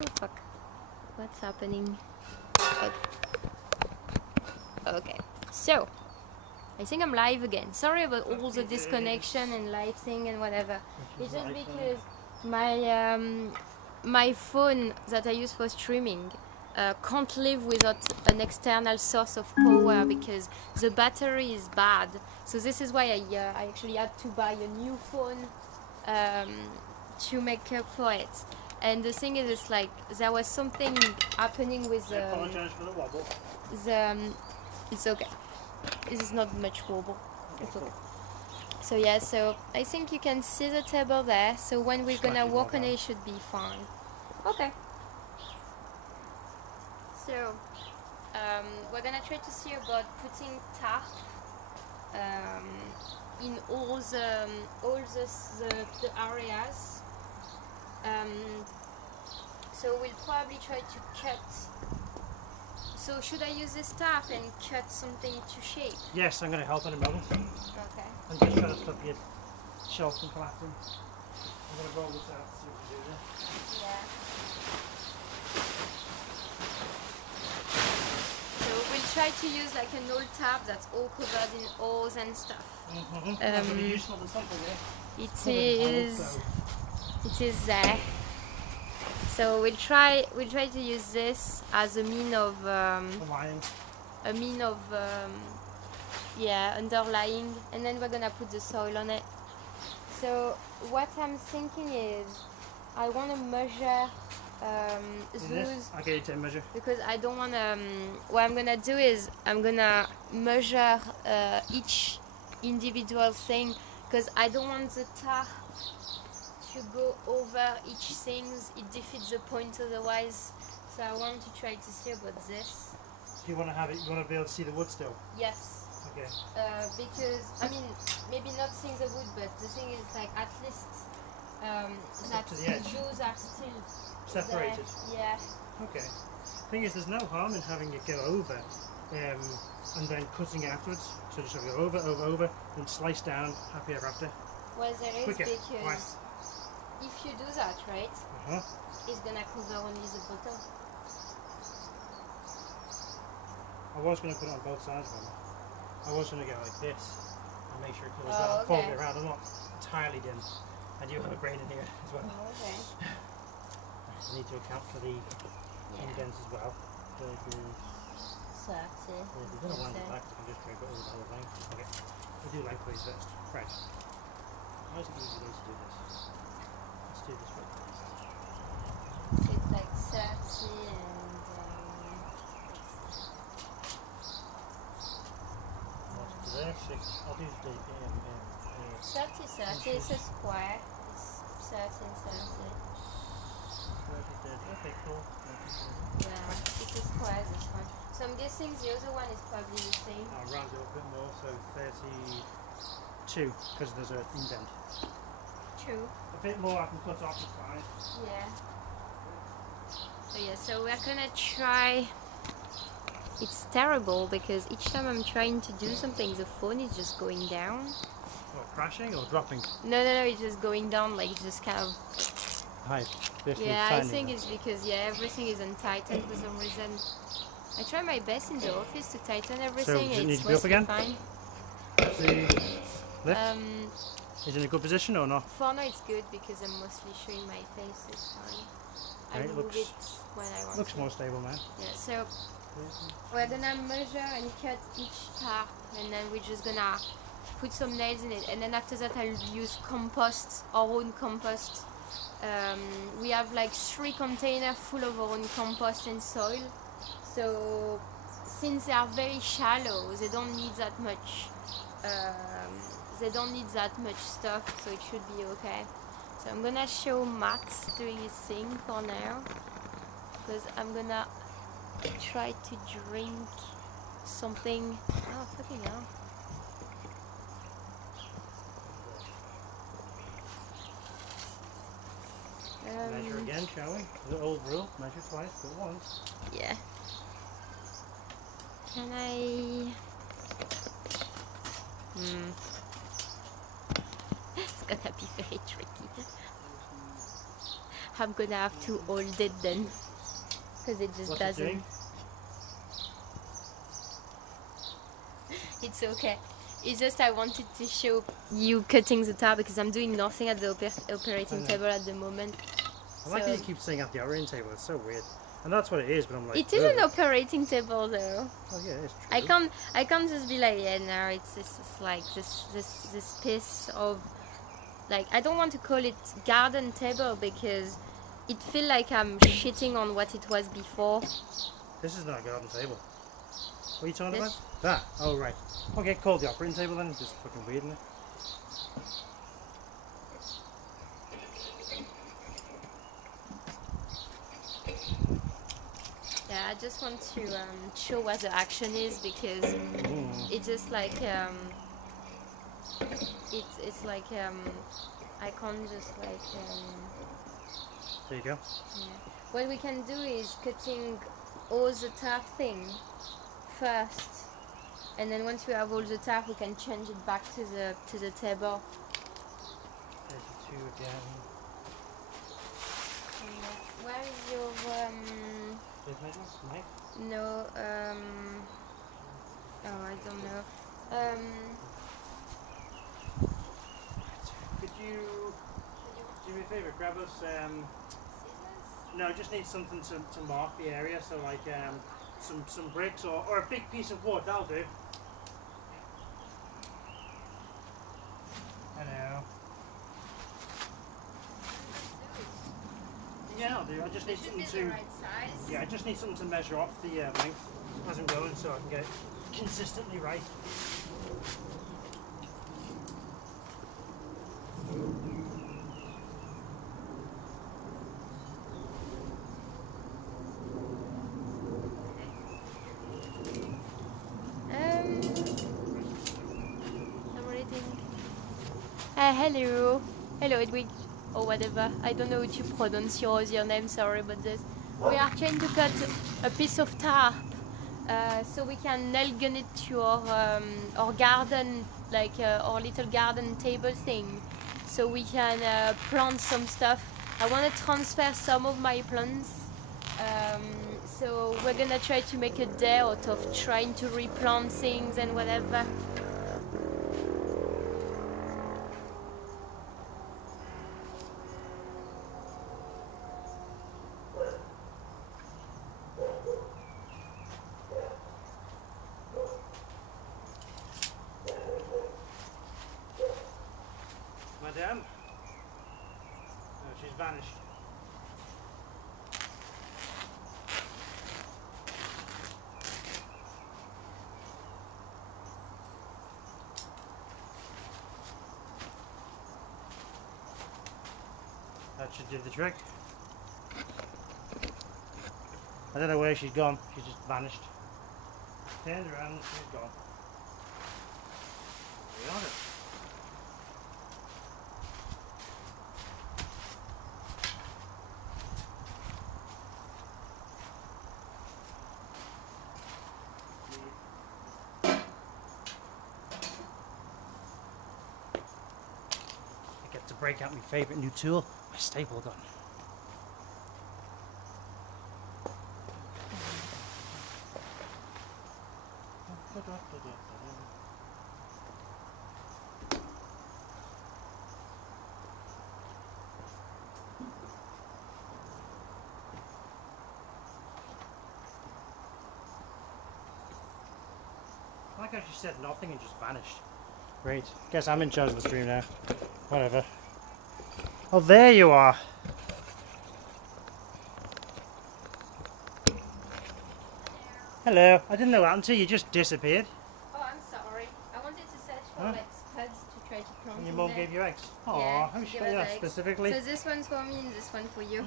Oh fuck. What's happening? Okay. Okay. So, I think I'm live again. Sorry about all the disconnection and live thing and whatever. It's just because my phone that I use for streaming can't live without an external source of power because the battery is bad. So this is why I actually had to buy a new phone to make up for it. And the thing is, it's like there was something happening with I apologise for the wobble. it's okay. This is not much wobble. It's okay. So yeah, so I think you can see the table there. So when we're gonna walk on it, it should be fine. Okay. So we're gonna try to see about putting tarp in all the areas. So we'll probably try to cut. So should I use this tarp and cut something to shape? Yes, I'm going to help in a moment. Okay. I'm just trying to stop your shelf from collapsing. I'm going to roll this out to see what we do there. Yeah. So we'll try to use like an old tarp that's all covered in oils and stuff. That's really useful to something there. It is there. So we'll try to use this as a mean of underlying, and then we're gonna put the soil on it. So what I'm thinking is I want to measure those. I'll get you to measure. Because I don't want to. What I'm gonna do is I'm gonna measure each individual thing because I don't want the tarp to go over each thing. It defeats the point otherwise. So I want to try to see about this. Do you want to have it? You want to be able to see the wood still? Yes. Okay. Because I mean, maybe not seeing the wood, but the thing is like at least that those are still separated. There. Yeah. Okay. Thing is, there's no harm in having it go over and then cutting afterwards. So just have it go over, and slice down. Happy ever after. Well, there is quicker. Because if you do that, right, it's gonna cover only the bottom. I was going to put it on both sides of it. I was going to go like this and make sure it covers that. Okay. Fold it around. I'm not entirely dim. I do have a grain in here as well. Okay. I need to account for the indents as well. 30. So that's it. If you're going to wind it back, you can just drape it over the whole thing. Okay. We'll do lengthways first. Right. How's it easy way to do this? Let's do this way first. It's like 30 and There, 6. I'll do the 30, it's a square. It's 30 and 30. Okay, cool. Yeah, it's a square, this one. So I'm guessing the other one is probably the same. I'll round it up a bit more, so 32, because there's an indent. True. A bit more I can cut off the side. Yeah. So yeah, so we're gonna try. It's terrible because each time I'm trying to do something, the phone is just going down. What, crashing or dropping? No, it's just going down, like it's just kind of. Hi. Yeah, I think it's because everything is untightened for some reason. I try my best in the office to tighten everything. So, and it's it's to be up again? fine. Is it in a good position or not? For now, it's good because I'm mostly showing my face. It's fine. I move it when I want. Looks more stable now. Yeah. So we're gonna measure and cut each tarp, and then we're just gonna put some nails in it, and then after that I'll use compost, our own compost. We have like 3 containers full of our own compost and soil. So since they are very shallow, they don't need that much. Stuff, so it should be okay. So I'm gonna show Matt doing his thing for now, because I'm gonna try to drink something. Oh fucking hell! Measure again, shall we? The old rule: measure twice, but once. Yeah. Can I? It's gonna be very tricky. I'm gonna have to hold it then, because it just What's it doesn't. doing? It's okay. It's just I wanted to show you cutting the tart because I'm doing nothing at the operating table at the moment. I like that you keep saying at the operating table. It's so weird. And that's what it is, but I'm like... It is an operating table though. Oh yeah, it's true. I can't just be like, yeah, no, it's like this piece of, like, I don't want to call it garden table because it feels like I'm shitting on what it was before. This is not a garden table. What are you talking This? about? That? Oh right. Okay, call the operating table then. It's just fucking weird, isn't it? Yeah, I just want to show what the action is because it's just like it's like I can't just like There you go. yeah. What we can do is cutting all the tart thing first, and then once we have all the tart, we can change it back to the table. 32 again. Where is your Knife? no oh, I don't know. Could you do me a favour? Grab us no, just need something to mark the area. So like some bricks or a big piece of wood. That'll do. Hello. Yeah, I'll do. I just need something to. Right size. Yeah, I just need something to measure off the length as I'm going, so I can get it consistently right. I'm waiting. Hello. Hello, Edwig. Or whatever. I don't know how to pronounce your name, sorry about this. We are trying to cut a piece of tarp so we can nail gun it to our garden, like our little garden table thing. So we can plant some stuff. I want to transfer some of my plants. So we're gonna try to make a day out of trying to replant things and whatever. Madame? Oh, she's vanished. That should do the trick. I don't know where she's gone. She just vanished. Turned around and she's gone. We on it. I get to break out my favourite new tool, my staple gun. I like how she said nothing and just vanished. Great. Guess I'm in charge of the stream now. Whatever. Oh, there you are. Hello. I didn't know that until you just disappeared. Oh, I'm sorry. I wanted to search for Huh? like spuds to try to plant. And your in mum there. gave you eggs. Yeah, Aw, how give she us that eggs. specifically? So this one's for me and this one for you.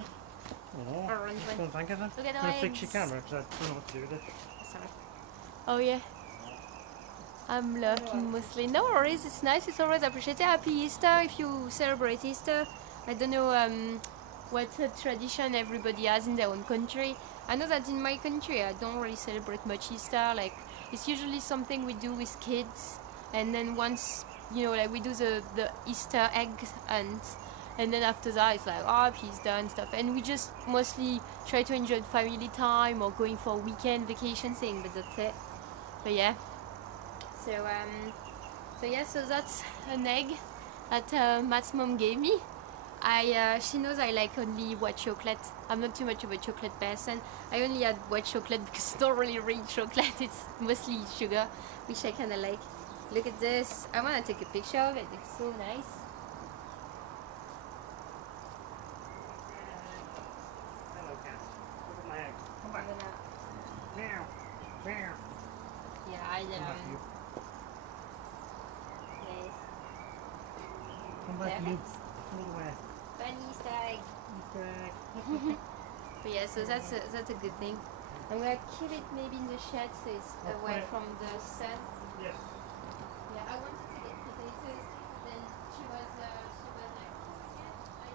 Oh, Orange just one. go and thank her then. Look at I'm our gonna fix your eggs. camera because I don't know what to do with it. Sorry. Oh yeah. I'm lurking mostly. No worries, it's nice, it's always appreciated. Happy Easter if you celebrate Easter. I don't know what tradition everybody has in their own country. I know that in my country I don't really celebrate much Easter. Like it's usually something we do with kids, and then once, you know, like we do the Easter egg hunt, and then after that it's like, oh, he's done stuff, and we just mostly try to enjoy family time or going for a weekend vacation thing, but that's it. But yeah, so so that's an egg that Matt's mom gave me. She knows I like only white chocolate. I'm not too much of a chocolate person. I only had white chocolate because it's not really real chocolate, it's mostly sugar, which I kind of like. Look at this. I want to take a picture of it. It's so nice. Hello, cat. Look at my egg. Come back. Meow. Meow. Yeah, Come back, you. Nice. Come back, you. Perfect. Come away. Funny Easter egg. Easter egg. But yeah, so that's a good thing. I'm gonna keep it maybe in the shed so it's away from the sun. Yes. Yeah, I wanted to get potatoes, then she was like, yeah, I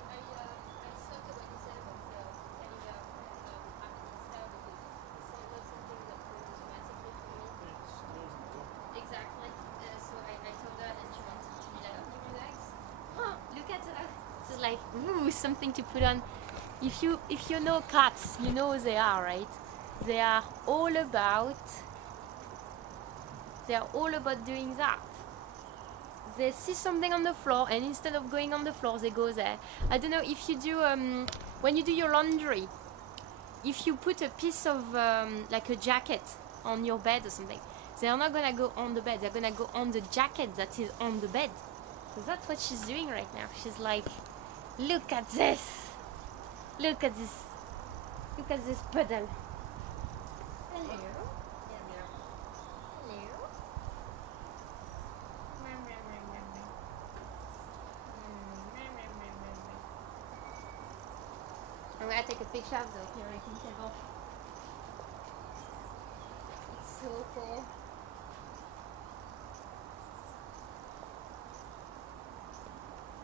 stopped what you said about telling her after the stuff because it's not something that goes automatically for me. Exactly. So I told her and she wanted to be like, oh, you eggs? Huh, look at her. She's like, ooh, something to put on. If you know cats, you know they are, right? They are all about doing that. They see something on the floor and instead of going on the floor they go there. I don't know if you do when you do your laundry, if you put a piece of like a jacket on your bed or something, they are not gonna go on the bed, they're gonna go on the jacket that is on the bed. So that's what she's doing right now. She's like, look at this, look at this, look at this puddle. Hello. I'm gonna take a picture of the pirating table. It's so cool.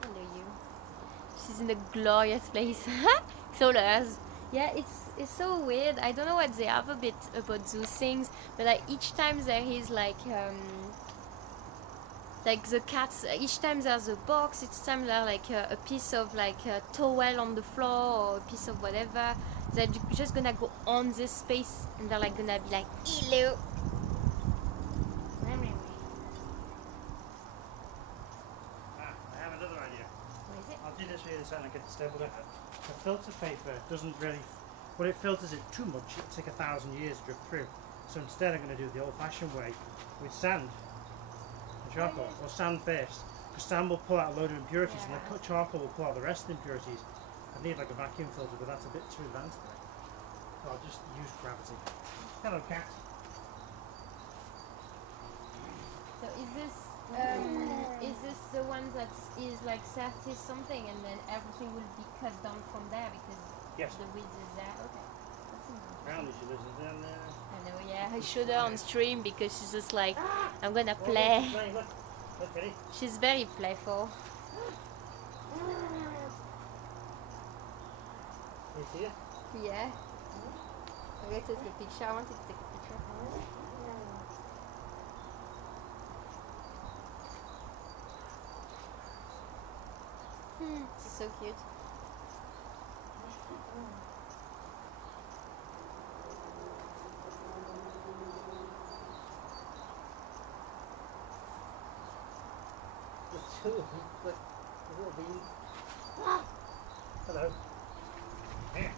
Hello, you. She's in a glorious place. So does. Yeah, it's so weird. I don't know what they have a bit about those things, but like each time there is like the cats, each time there's a box, each time there's like a piece of like a towel on the floor or a piece of whatever, they're just gonna go on this space and they're like gonna be like, hello. I have another idea. What is it? I'll do this for you this time and get the stable down. The filter paper doesn't really, when it filters it too much, it'll take 1,000 years to drip through. So instead I'm going to do it the old-fashioned way with sand and charcoal, or sand first, because sand will pull out a load of impurities and the charcoal will pull out the rest of the impurities. I need like a vacuum filter, but that's a bit too advanced. So I'll just use gravity. Hello, cat. So is this the one that is like 30 something and then everything will be cut down from there because Yes. the weeds is there? Okay. That's interesting. Apparently she lives down there. I know, yeah. I showed her on stream because she's just like, I'm gonna play. Look, look, Kitty. She's very playful. You see it? Yeah. I'm going to take a picture. I wanted to take a picture. She's so cute. Look, the little bee. Hello. Here.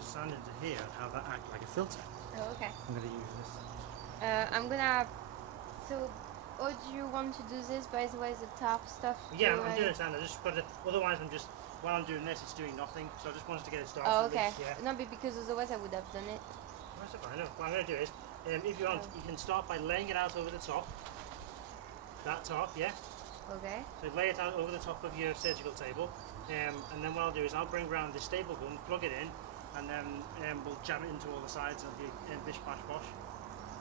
Sand into here and have that act like a filter. Oh, okay. I'm going to use this. I'm gonna. So, oh, do you want to do this? By the way, the top stuff. Yeah, I'm doing it, and I just got it. Otherwise, while I'm doing this, it's doing nothing. So I just wanted to get it started. Oh, okay. Yeah. No, but because otherwise I would have done it. That's fine. No, what I'm going to do is, if you want, you can start by laying it out over the top. That top, yeah. Okay. So lay it out over the top of your surgical table, and then what I'll do is I'll bring round the staple gun, plug it in, and then we'll jam it into all the sides of the bish bash bosh.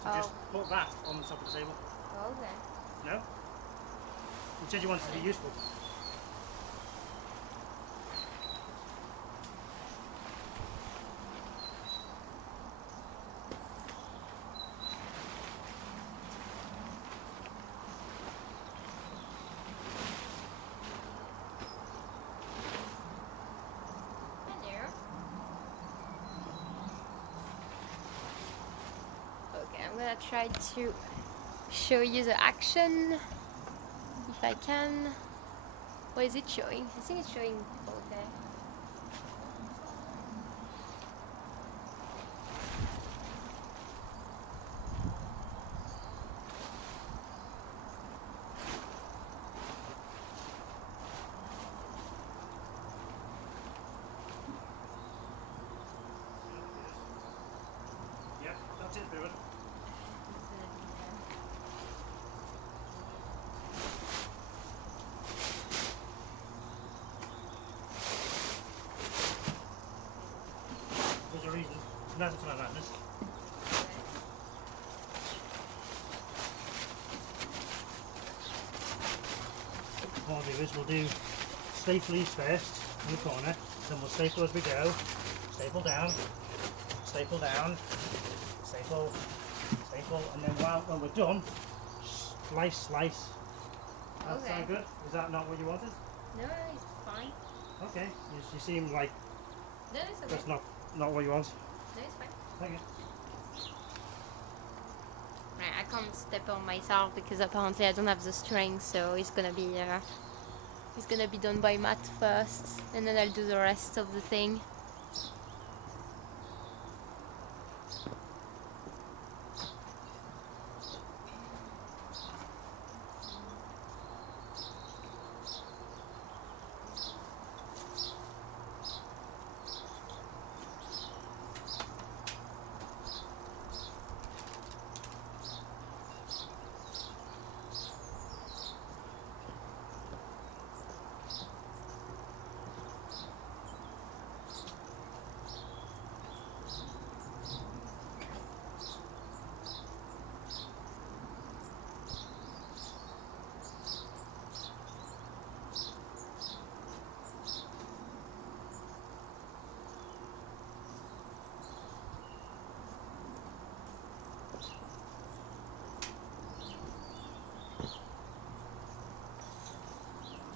So just put that on the top of the table. Okay. No? You said you wanted to be useful. gonna try to show you the action if I can. What is it showing? I think it's showing okay. Yep, that's it, Bruin. There's a reason. That's my madness. What I'll do is we'll do staple these first in the corner, then we'll staple as we go. Staple down, staple down, staple, staple, and then when we're done, slice, slice. That sound good? Is that not what you wanted? No, it's fine. Okay, you seem like No, it's okay. that's not what you want. No, it's fine. Thank you. Right, I can't staple myself because apparently I don't have the strength, so it's gonna be done by Matt first, and then I'll do the rest of the thing.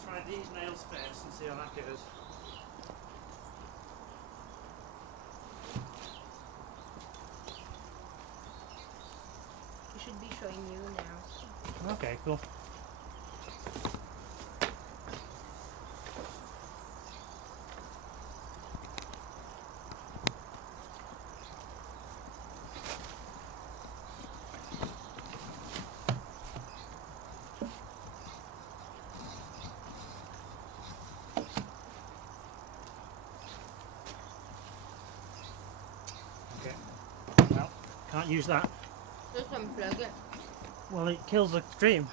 Try these nails first and see how that goes. It should be showing you now. Okay, cool. Okay. Well, can't use that. Just unplug it. Well, it kills the stream.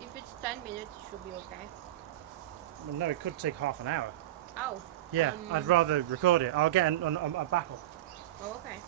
If it's 10 minutes, it should be okay. Well, no, it could take half an hour. Oh. Yeah, I'd rather record it. I'll get a backup. Oh, okay.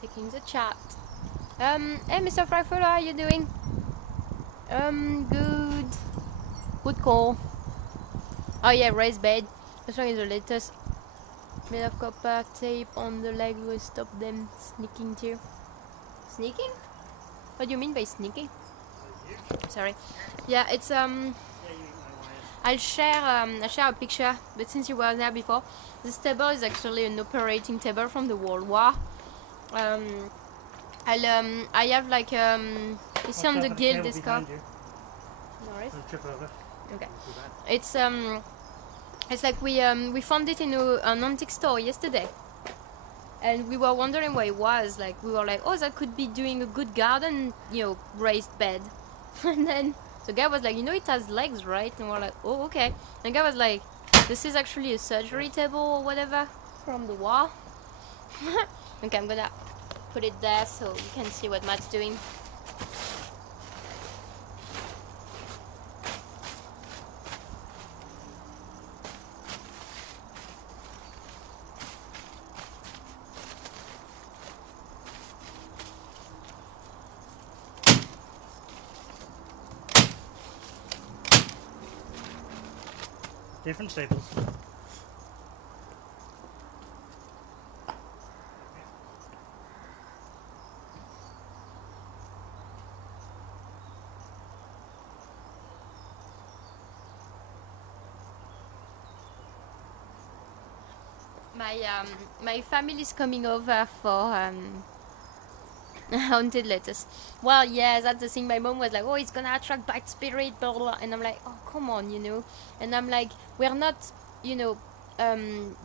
Checking the chat. Hey Mr. Frightful, how are you doing? Good. Good call. Oh yeah, raised bed. This one is the latest. Made of copper tape on the leg will stop them sneaking too. Sneaking? What do you mean by sneaking? Sorry. Yeah, it's I'll share a picture, but since you were there before, this table is actually an operating table from the World War. I have like you see on the guild this car. No worries. Trip over. Okay. It's like we found it in an antique store yesterday, and we were wondering where it was. Like we were like, oh, that could be doing a good garden, raised bed. And then the guy was like, it has legs, right? And we're like, oh, okay. And the guy was like, this is actually a surgery table or whatever from the war. Okay, I'm gonna put it there so you can see what Matt's doing. Different staples. My family's coming over for haunted lettuce. Well, yeah, that's the thing. My mom was like, oh, it's gonna attract bad spirit, blah, blah, blah. And I'm like, oh, come on, And I'm like, we're not,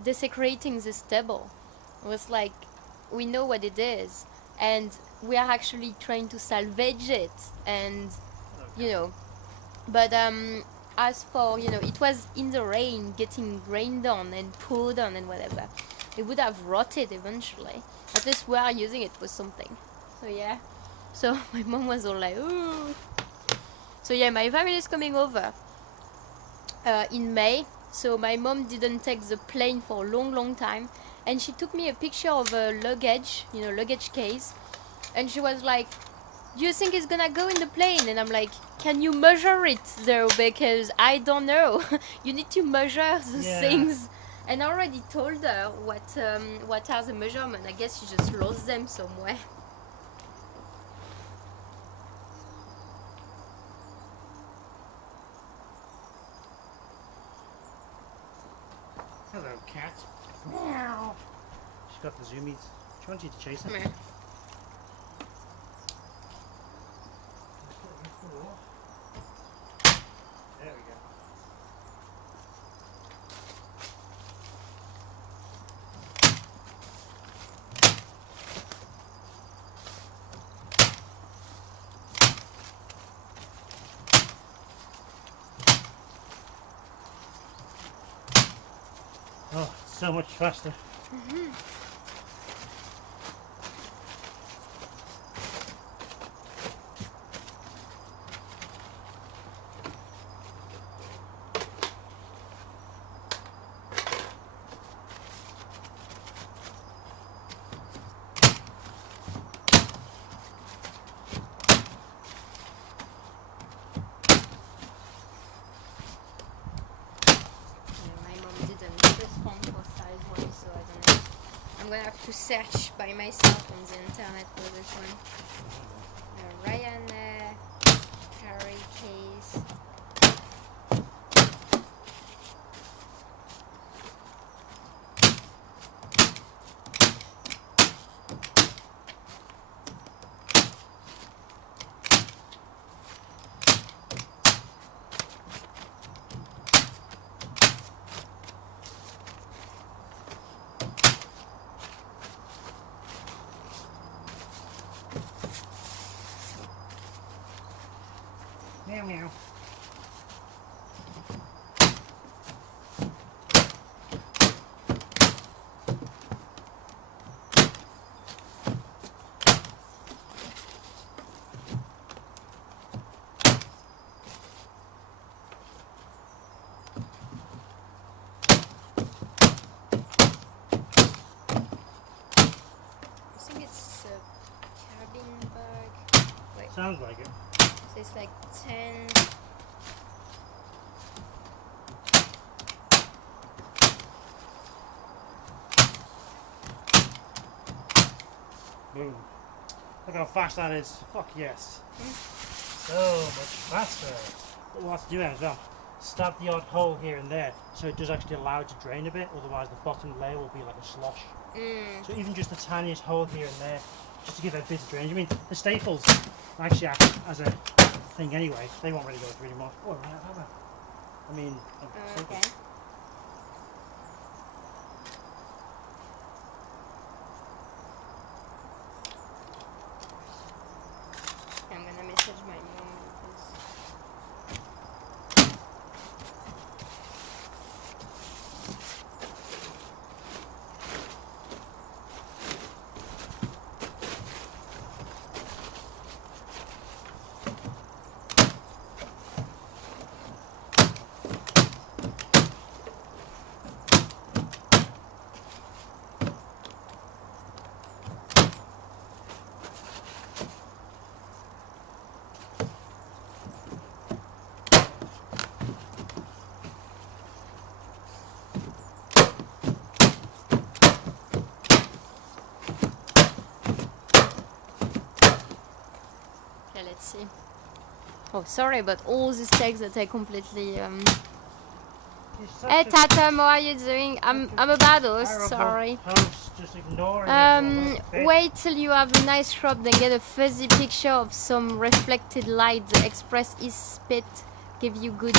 desecrating this table. It was like, we know what it is, and we are actually trying to salvage it, and but as for it was in the rain, getting rained on and poured on and whatever, it would have rotted eventually. At least we are using it for something. So yeah, so my mom was all like, ooh. So yeah, my family is coming over in May. So my mom didn't take the plane for a long time, and she took me a picture of a luggage case, and she was like, do you think it's gonna go in the plane? And I'm like, can you measure it though? Because I don't know. You need to measure those things. And I already told her what are the measurements. I guess she just lost them somewhere. Hello, cat. Meow. She's got the zoomies. She wants you to chase her. Come here. There we go. Oh, so much faster. Mm-hmm. I'm gonna have to search by myself on the internet for this one. Ryanair carry case. Meow meow. I think it's a cabin bag. Wait. Sounds like it. So it's like 10. Boom. Look how fast that is. Fuck yes. So much faster. Got lots to do now as well. stab the odd hole here and there, so it does actually allow it to drain a bit, otherwise the bottom layer will be like a slosh. So even just the tiniest hole here and there, just to give it a bit of drainage. I mean, the staples actually act as a thing anyway. They won't really go through anymore. Oh, I ran out of hammer. I mean, Okay. I'm gonna message my mom because okay, let's see. Oh, sorry about all these takes that I completely. Hey Tatum, how are you doing? I'm a bad host, sorry. Just ignoring Wait till you have a nice crop, then get a fuzzy picture of some reflected light. The express is spit, give you good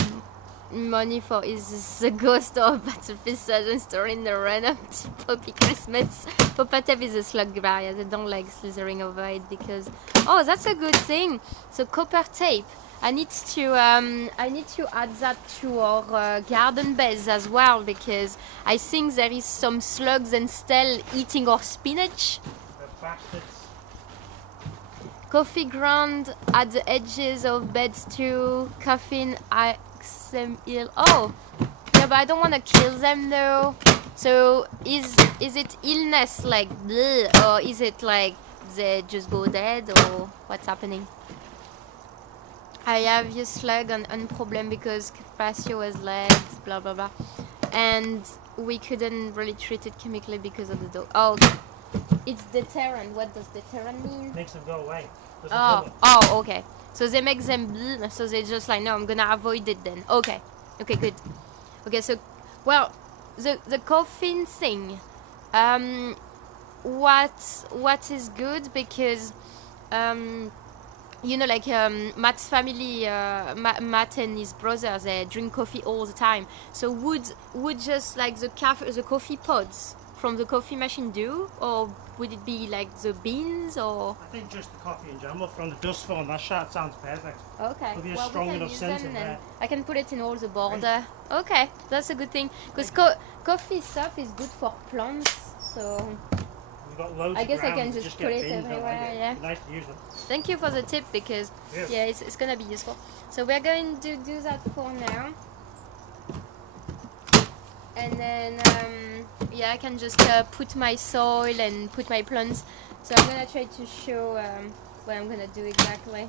money for is the ghost of Battlefield Sergeant story in the run-up to Poppy Christmas. Popatep is a slug barrier. They don't like slithering over it because... Oh, that's a good thing. So copper tape. I need to add that to our garden beds as well because I think there is some slugs and stell eating our spinach. The bastards. Coffee ground at the edges of beds too. Caffeine makes them ill. Oh, yeah, but I don't want to kill them though. So is it illness like bleh, or is it like they just go dead or what's happening? I have used slug on problem because Casio was lead, blah blah blah, and we couldn't really treat it chemically because of the dog. Oh, it's deterrent. What does deterrent mean? Makes them go away. Oh, okay. So they make them bleed, so they just like, no, I'm gonna avoid it then. Okay, good. Okay, so, well, the coffin thing, what is good because, you know, like Matt's family, Matt and his brother, they drink coffee all the time. So would just like the coffee pods from the coffee machine do, or would it be like the beans, or? I think just the coffee in general from the dust form. That sounds perfect. Okay. There'll be a strong enough scent in there. I can put it in all the border. Okay, that's a good thing because coffee stuff is good for plants. So. Got loads I guess of I can just put it everywhere. Yeah. Nice to use them. Thank you for the tip because yeah, it's gonna be useful. So we're going to do that for now, and then yeah, I can just put my soil and put my plants. So I'm gonna try to show what I'm gonna do exactly.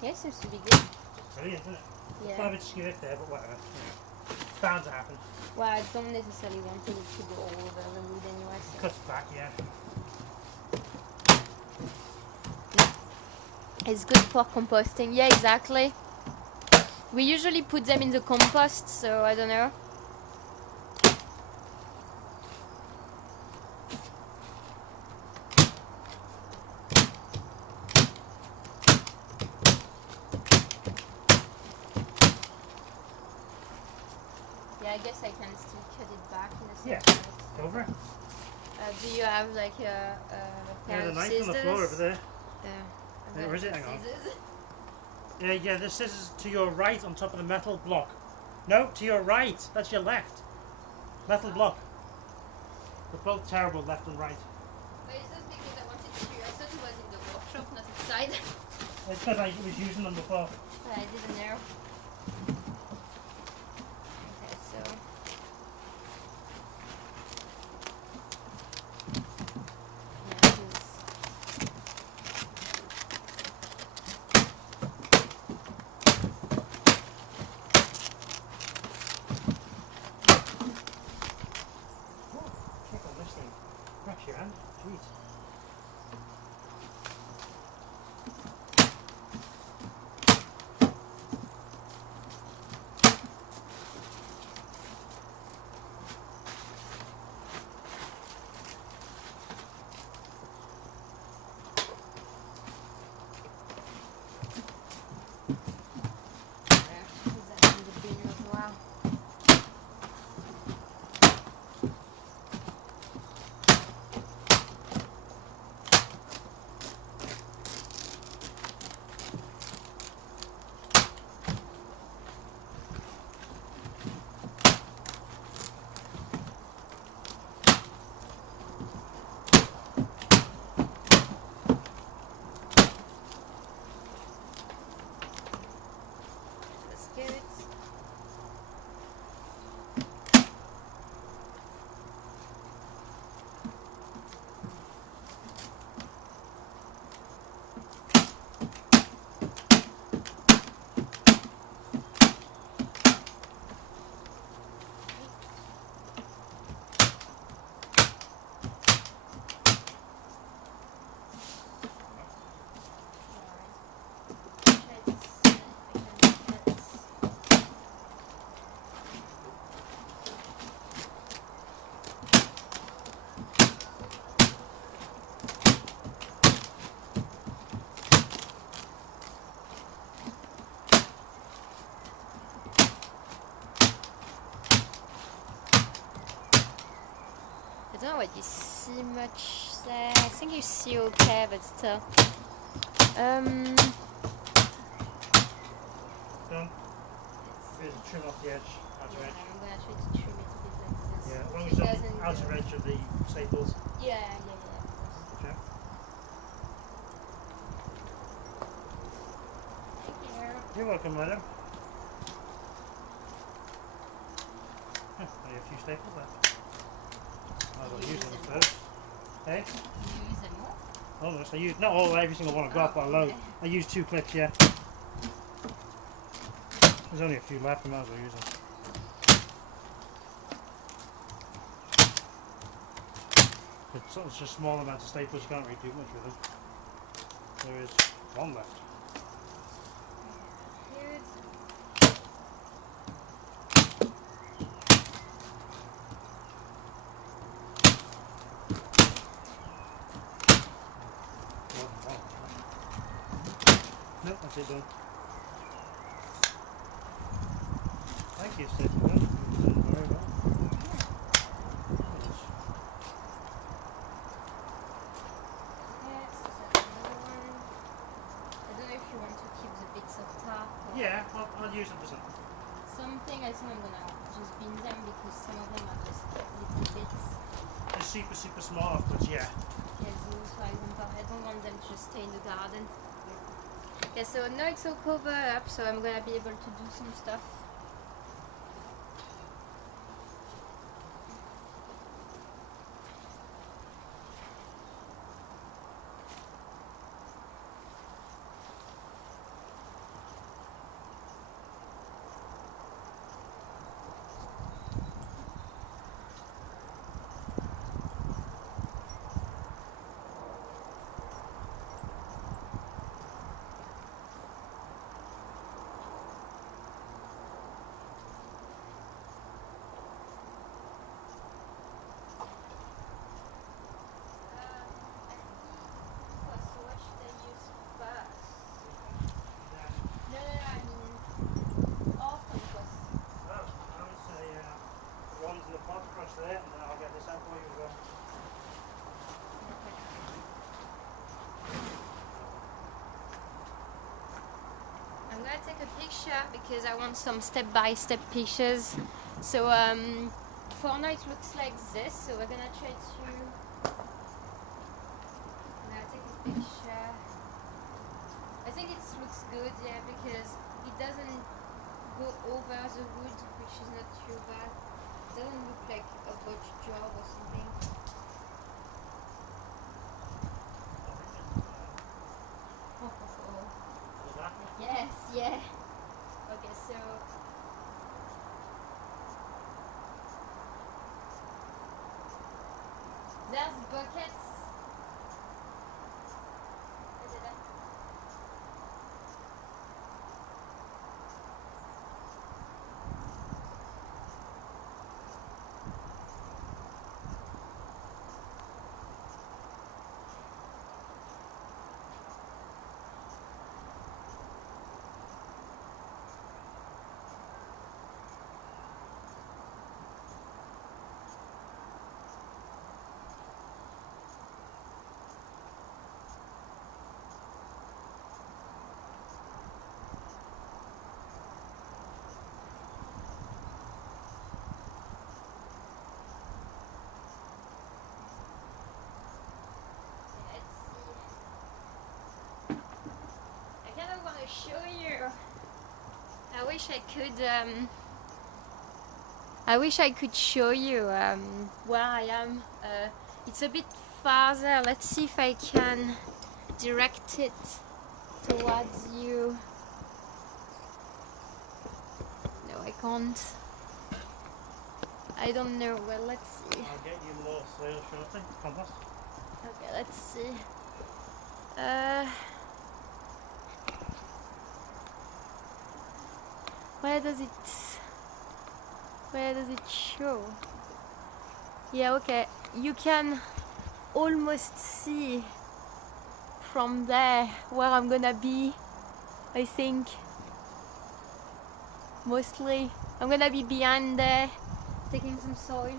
Yeah, seems to be good. Brilliant, isn't it? Yeah. It's a bit skew there, but whatever. It's bound to happen. Well, I don't necessarily want it to go all over the wood anyway. So. Cuts back, yeah. It's good for composting. Yeah, exactly. We usually put them in the compost, so I don't know. I guess I can still cut it back in a second. Yeah, over. Do you have like a pair of scissors? On the floor over there. Where is it? Hang on. Yeah, the scissors to your right on top of the metal block. No, to your right. That's your left. Metal block. They're both terrible, left and right. But it's just because I wanted to I thought it was in the workshop, not inside. It's because I was using them before. But I didn't know. don't know what you see much there. I think you see okay, but still. Done. Here's a trim off the edge, outer edge. I'm gonna try to trim it a bit like this. Yeah, as long as it's on the outer edge of the staples. Yeah. Okay. Thank you. You're welcome, madam. Only a few staples left. Might as well use them first. Hey? You use them more? Almost. I used not all, every single one I've got, but a load. Okay. I used 2 clips, yeah. There's only a few left, I might as well use them. It's just small amounts of staples, you can't really do much with them. There is one left. Nope, that's it done. Thank you, Staple. You've done very well. Yeah, I'll use them for something. Something I think I'm gonna just bin them because some of them are just little bits. They're super small, but yeah. Yeah, those for example, I don't want them to just stay in the garden. Okay, so now it's all covered up, so I'm gonna be able to do some stuff. I'm gonna take a picture because I want some step-by-step pictures. So for now it looks like this, so we're gonna try to take a picture. I think it looks good, yeah, because it doesn't go over the wood, which is not too bad. It doesn't look like a botch job or something. Yes, yeah. Okay, so there's buckets. Show you. I wish I could show you where I am. It's a bit farther. Let's see if I can direct it towards you. No, I can't. I don't know. Well, let's see. I'll get you more soil shortly. Compost. Okay, let's see. Where does it show? Yeah, okay. You can almost see from there where I'm gonna be, I think. Mostly. I'm gonna be behind there, taking some soil.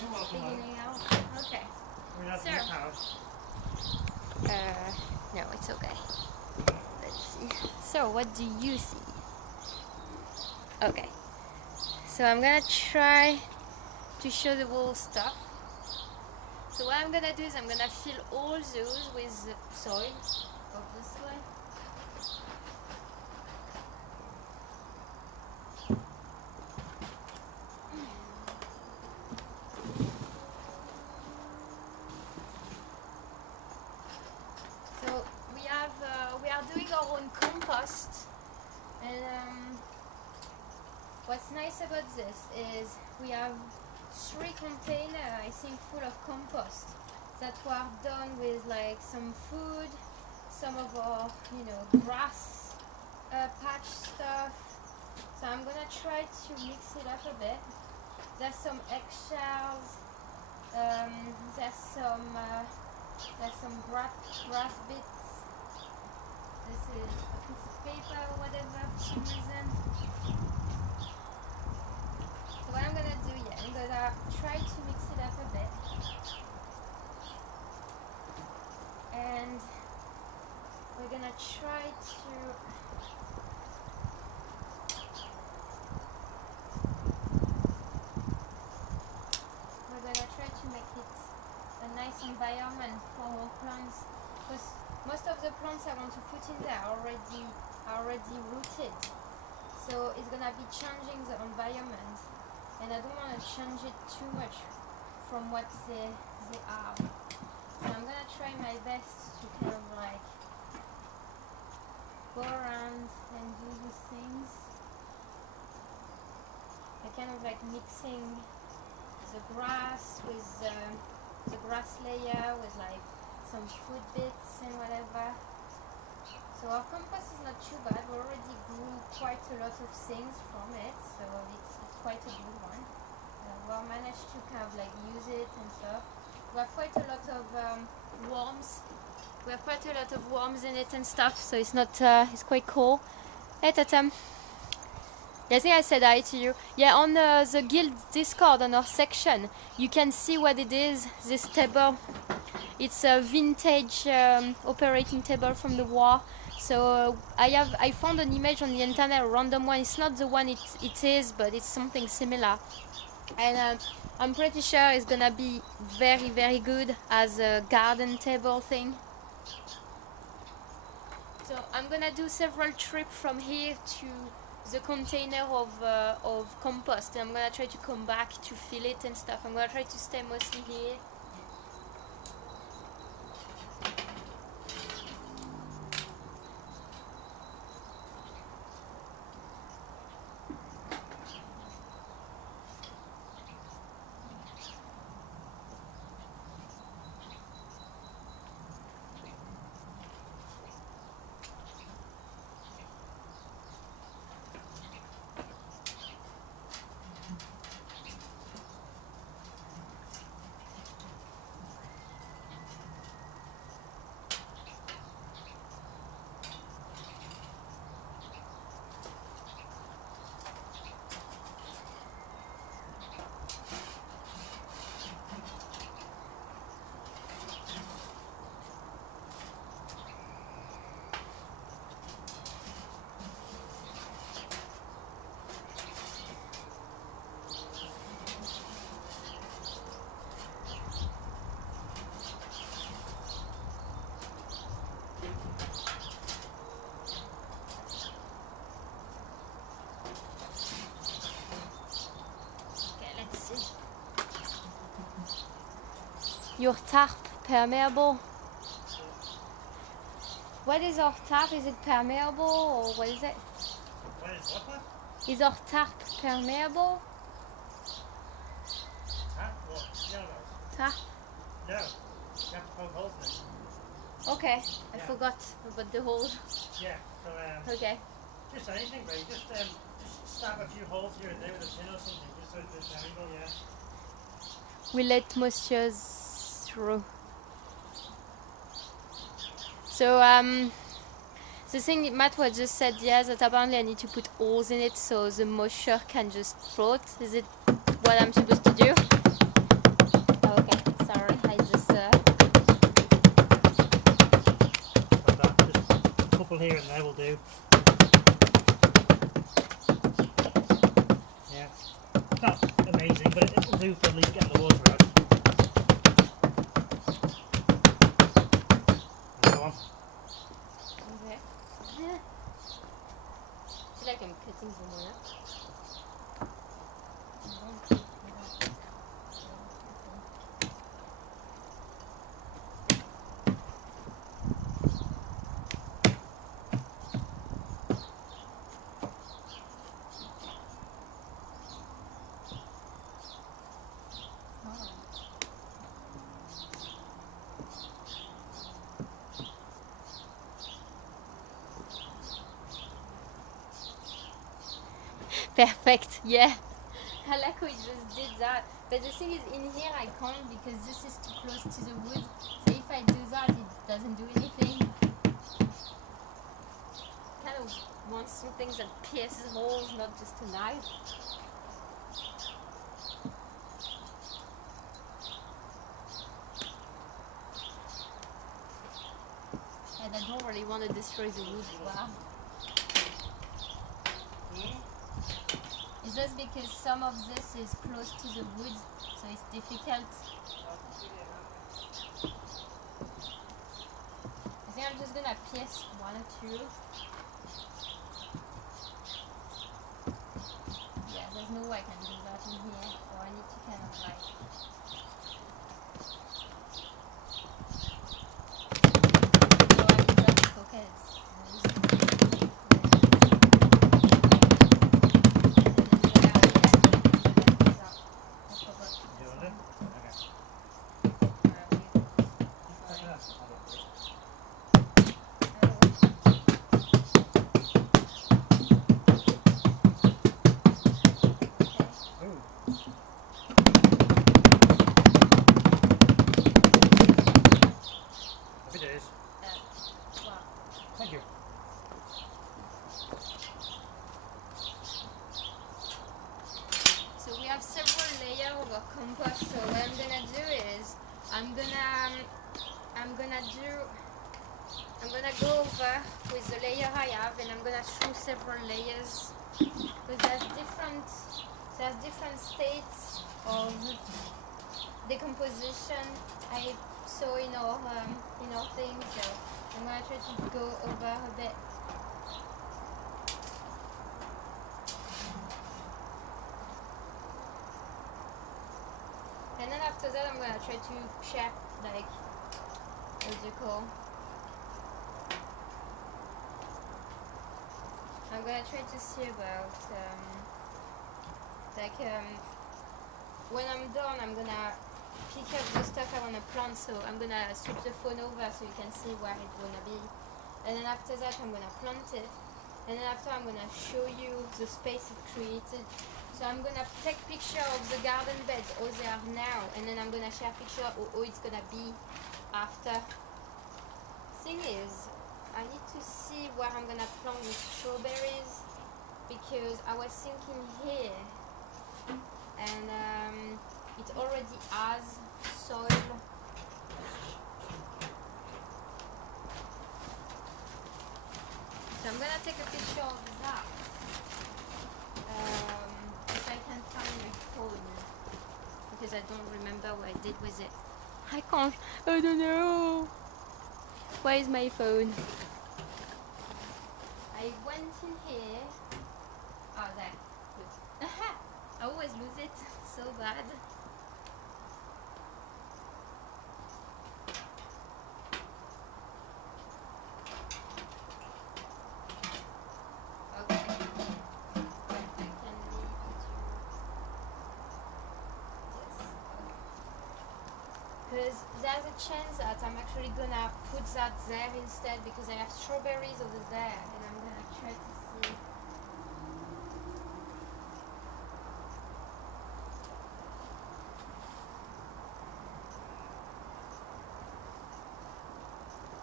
You're welcome. beginning out. Okay. We have So, new house. no, it's okay. Let's see. So, what do you see? Okay. So I'm gonna try to show the whole stuff. So what I'm gonna do is I'm gonna fill all those with soil, obviously. So we are doing our own compost, and what's nice about this is we have 3 containers, I think, full of compost that were done with like some food, some of our, grass patch stuff. So I'm gonna try to mix it up a bit. There's some eggshells. There's some grass bits. This is a piece of paper or whatever for some reason. So what I'm gonna do, I'm gonna try to mix it up a bit, and we're gonna try to make it a nice environment for our plants, because most of the plants I want to put in there are already rooted, so it's gonna be changing the environment, and I don't want to change it too much from what they are. So I'm gonna try my best to kind of like go around and do these things. I kind of like mixing the grass with the grass layer with like some food bits and whatever. So our compost is not too bad. We already grew quite a lot of things from it, so it's quite a good one. We'll manage to kind of like use it and stuff. We have quite a lot of worms. We have quite a lot of worms in it and stuff, so it's not. It's quite cool. Hey, Tatam. Yeah, I think I said hi to you. Yeah, on the guild Discord on our section, you can see what it is. This table. It's a vintage operating table from the war. So I found an image on the internet, a random one. It's not the one it is, but it's something similar. And I'm pretty sure it's gonna be very, very good as a garden table thing. So I'm gonna do several trips from here to the container of compost. And I'm gonna try to come back to fill it and stuff. I'm gonna try to stay mostly here. Your tarp permeable? What is our tarp? Is it permeable or what is it? What is what? Is our tarp permeable? Tarp? What? Yeah, Tarp? no. You have to poke holes in it. Okay, I Yeah. forgot about the holes. Yeah, so Okay. just anything really, just stab a few holes here and there with a pin or something, just so it's permeable, yeah. We let moisture through. So the thing Matt was just said, yes, that apparently I need to put holes in it so the moisture can just float. Is it what I'm supposed to do? do for leak getting the water out. Another one. Okay. I feel like I'm cutting someone up. Perfect, yeah. I like how you just did that. But the thing is, in here I can't because this is too close to the wood. So if I do that, it doesn't do anything. Kind of want some things that pierces holes, not just a knife. And I don't really want to destroy the wood. Wow. It's just because some of this is close to the wood, so it's difficult. I think I'm just gonna pierce one or two. Yeah, there's no way I can do that in here, or I need to kind of like... No, I mean that's okay. Thank you. So we have several layers of our compost. So what I'm gonna do is I'm gonna go over with the layer I have, and I'm gonna show several layers because there's different states of decomposition I saw in our thing. So I'm gonna try to go over a bit. And then after that, I'm gonna try to check, like, what's it called? I'm gonna try to see about, when I'm done, I'm gonna pick up the stuff I wanna plant. So I'm gonna switch the phone over so you can see where it's gonna be. And then after that, I'm gonna plant it. And then after, I'm gonna show you the space it created. So I'm gonna take picture of the garden beds how they are now, and then I'm gonna share picture of how it's gonna be after. Thing is, I need to see where I'm gonna plant the strawberries because I was thinking here, and it already has soil. So I'm gonna take a picture of that. If I can find my phone, because I don't remember what I did with it. I don't know. Where is my phone? I went in here. Oh, there. Good. I always lose it. So bad. Okay. Because there's a chance that I'm actually gonna put that there instead because I have strawberries over there, and I'm gonna try to see.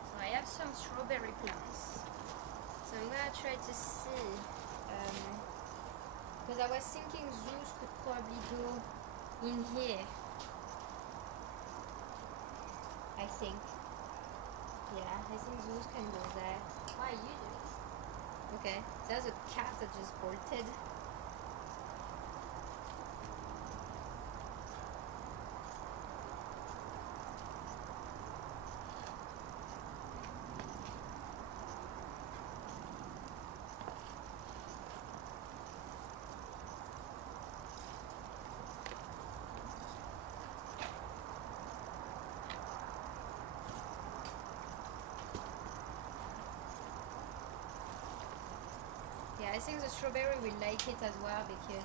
So I have some strawberry plants. So I'm gonna try to see. Because I was thinking zoos could probably go in here. I think. Yeah, I think zoos can go there. What are you doing? Okay, there's a cat that just bolted. I think the strawberry will like it as well because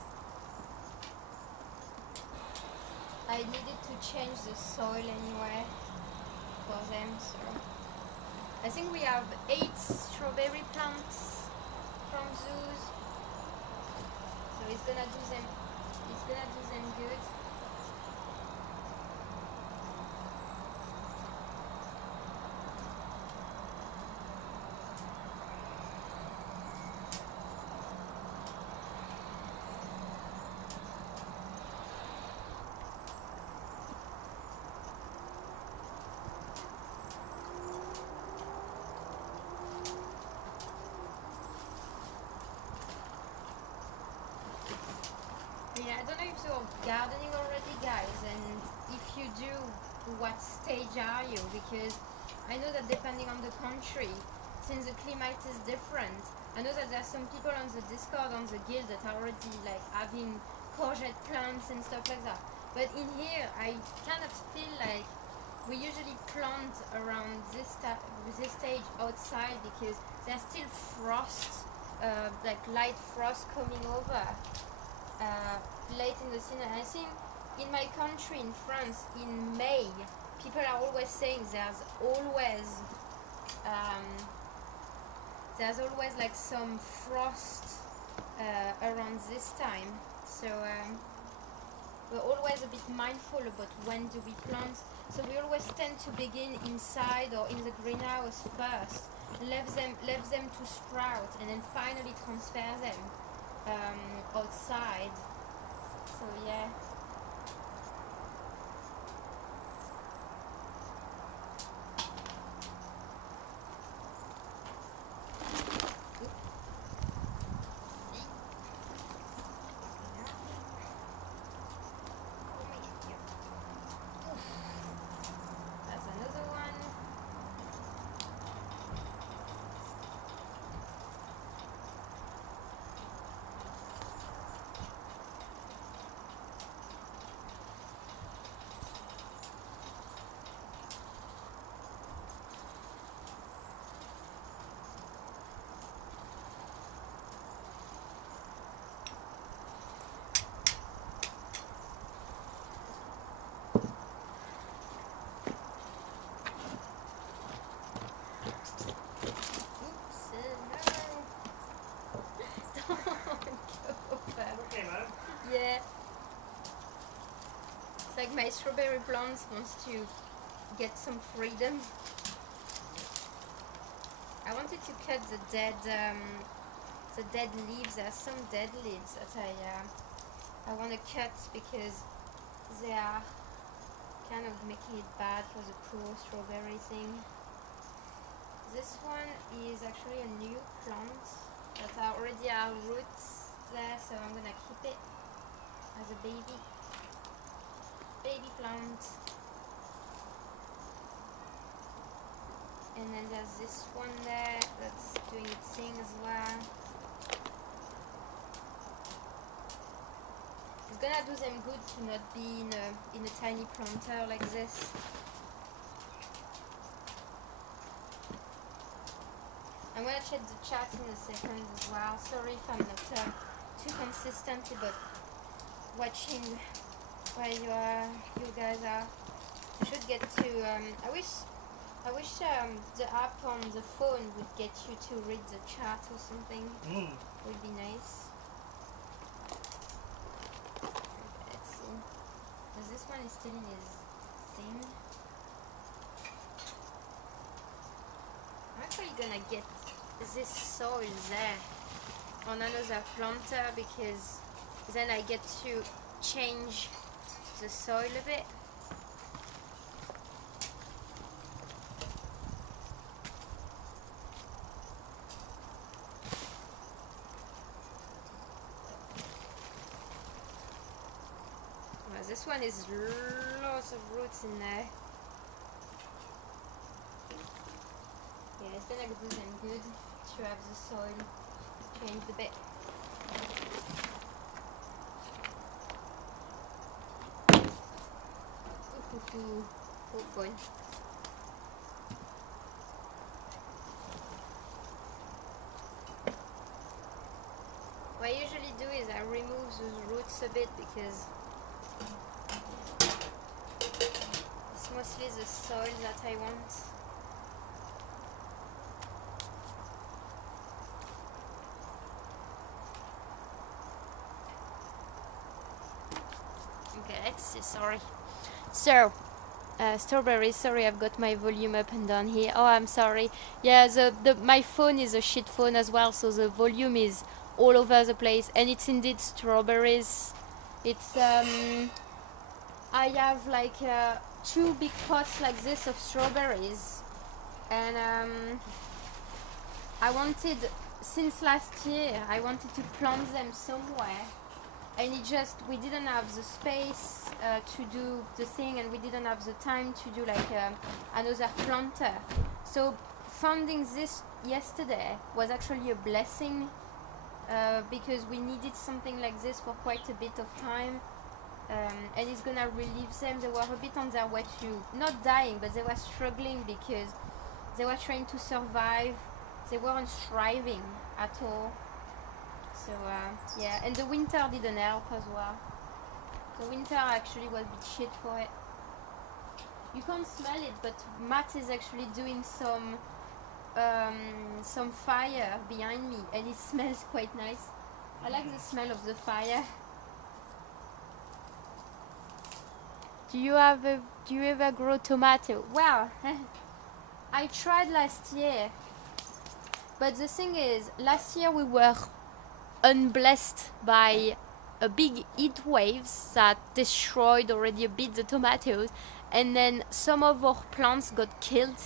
I needed to change the soil anyway for them. So I think we have 8 strawberry plants from zoos. So it's gonna do them. It's gonna do them good. Yeah, I don't know if you're gardening already, guys, and if you do, what stage are you? Because I know that depending on the country, since the climate is different, I know that there are some people on the Discord, on the guild, that are already like having courgette plants and stuff like that. But in here, I kind of feel like we usually plant around this stage outside because there's still frost, like light frost coming over. Late in the season. I think in my country, in France, in May, people are always saying there's always like some frost around this time. So we're always a bit mindful about when do we plant. So we always tend to begin inside or in the greenhouse first, leave them to sprout, and then finally transfer them outside. So yeah. That's another one. Yeah. It's like my strawberry plants wants to get some freedom. I wanted to cut the dead leaves. There are some dead leaves that I want to cut because they are kind of making it bad for the poor strawberry thing. This one is actually a new plant that already have roots there, so I'm gonna keep it as a baby plant. And then there's this one there that's doing its thing as well. It's gonna do them good to not be in a tiny planter like this. I'm gonna check the chat in a second as well. Sorry if I'm not too consistent about watching where you guys are. I should get to. I wish the app on the phone would get you to read the chat or something. Would be nice. Let's see. Because this one is still in his thing. I'm actually gonna get this soil there on another planter because then I get to change the soil a bit. Well, this one is lots of roots in there. Yeah, it's gonna do them good to have the soil changed a bit. Oh fun. do is I remove those roots a bit because it's mostly the soil that I want. Okay, let's see, sorry. So, strawberries, sorry, I've got my volume up and down here. Oh, I'm sorry. Yeah, my phone is a shit phone as well, so the volume is all over the place, and it's indeed strawberries. It's, I have like 2 big pots like this of strawberries, and I wanted, since last year, I wanted to plant them somewhere. And we didn't have the space to do the thing, and we didn't have the time to do like another planter. So finding this yesterday was actually a blessing because we needed something like this for quite a bit of time, and it's gonna relieve them. They were a bit on their way to not dying, but they were struggling because they were trying to survive. They weren't thriving at all. So yeah, and the winter didn't help as well. The winter actually was a bit shit for it. You can't smell it, but Matt is actually doing some fire behind me, and it smells quite nice. I like the smell of the fire. Do you ever grow tomato? Well, I tried last year, but the thing is, last year we were unblessed by a big heat waves that destroyed already a bit the tomatoes, and then some of our plants got killed,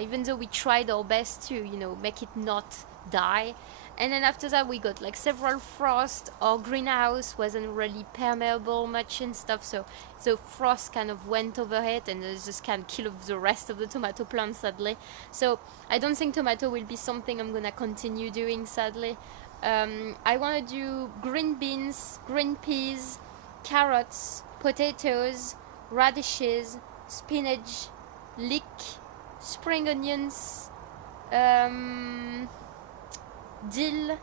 even though we tried our best to, make it not die. And then after that we got like several frost. Our greenhouse wasn't really permeable much and stuff, so frost kind of went over it, and it just kind of killed the rest of the tomato plants, sadly. So I don't think tomato will be something I'm gonna continue doing, sadly. I want to do green beans, green peas, carrots, potatoes, radishes, spinach, leek, spring onions, dill,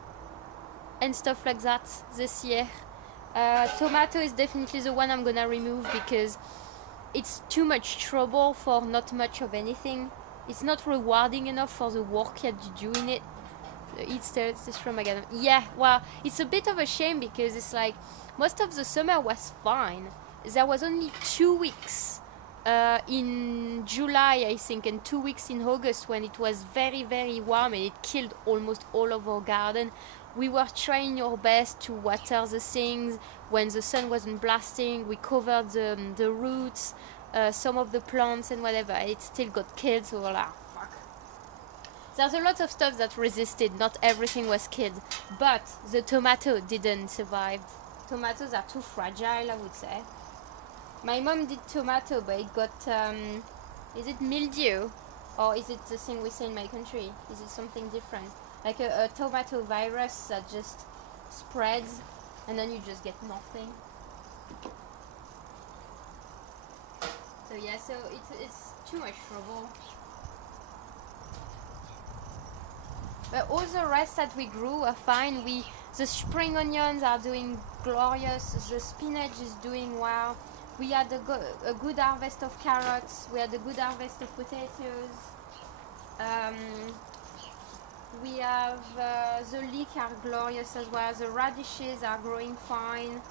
and stuff like that this year. Tomato is definitely the one I'm gonna remove because it's too much trouble for not much of anything. It's not rewarding enough for the work that you do in it. It's from again. Yeah, well, it's a bit of a shame because it's like most of the summer was fine. There was only 2 weeks in July, I think, and 2 weeks in August when it was very, very warm, and it killed almost all of our garden. We were trying our best to water the things when the sun wasn't blasting. We covered the roots, some of the plants and whatever. It still got killed, so we're like, fuck. There's a lot of stuff that resisted. Not everything was killed, but the tomato didn't survive. Tomatoes are too fragile, I would say. My mom did tomato, but it got, is it mildew? Or is it the thing we say in my country? Is it something different? Like a tomato virus that just spreads, and then you just get nothing. So yeah, so it's too much trouble. But all the rest that we grew are fine. The spring onions are doing glorious. The spinach is doing well. We had a good harvest of carrots. We had a good harvest of potatoes. We have the leek are glorious as well. The radishes are growing fine.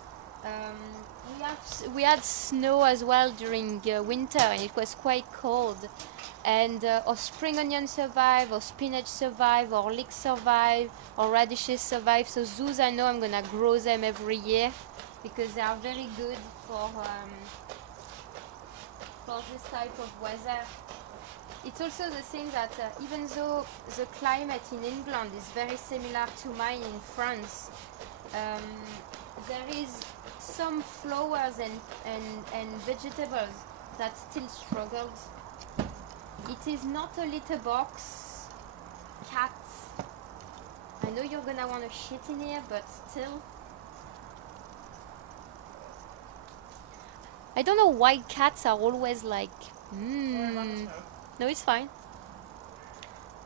We had snow as well during winter, and it was quite cold. And our spring onions survive, our spinach survive, our leek survive, our radishes survive. So those I know I'm gonna grow them every year because they are very good for this type of weather. It's also the thing that even though the climate in England is very similar to mine in France, there is some flowers and vegetables that still struggle. It is not a litter box. Cats. I know you're gonna want to shit in here, but still. I don't know why cats are always like, No, it's fine.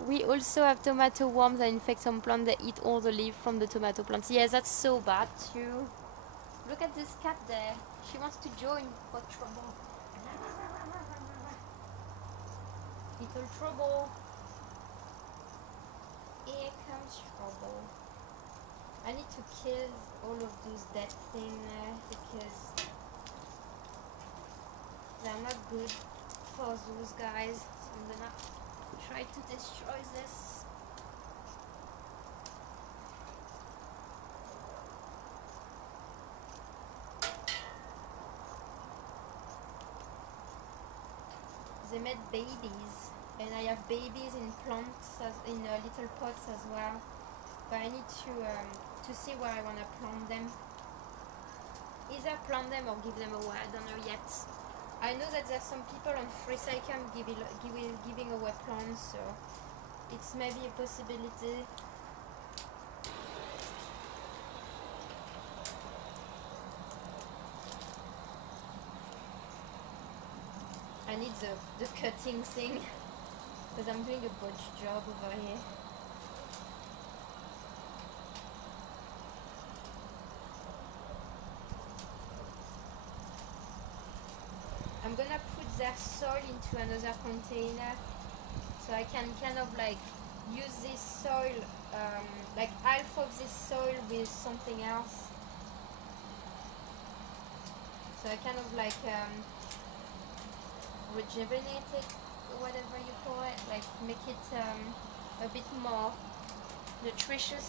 We also have tomato worms that infect some plants. That eat all the leaves from the tomato plants. Yes, that's so bad too. Look at this cat there. She wants to join for trouble. Little trouble. Here comes trouble. I need to kill all of those dead things because they're not good for those guys. So I'm gonna try to destroy this. They made babies, and I have babies in plants, in little pots as well. But I need to see where I want to plant them. Either plant them or give them away. I don't know yet. I know that there's some people on free camp giving away plants, so it's maybe a possibility. I need the cutting thing because I'm doing a botch job over here. I'm gonna put their soil into another container so I can kind of like use this soil, like half of this soil with something else. So I kind of like rejuvenate it, or whatever you call it, like make it a bit more nutritious.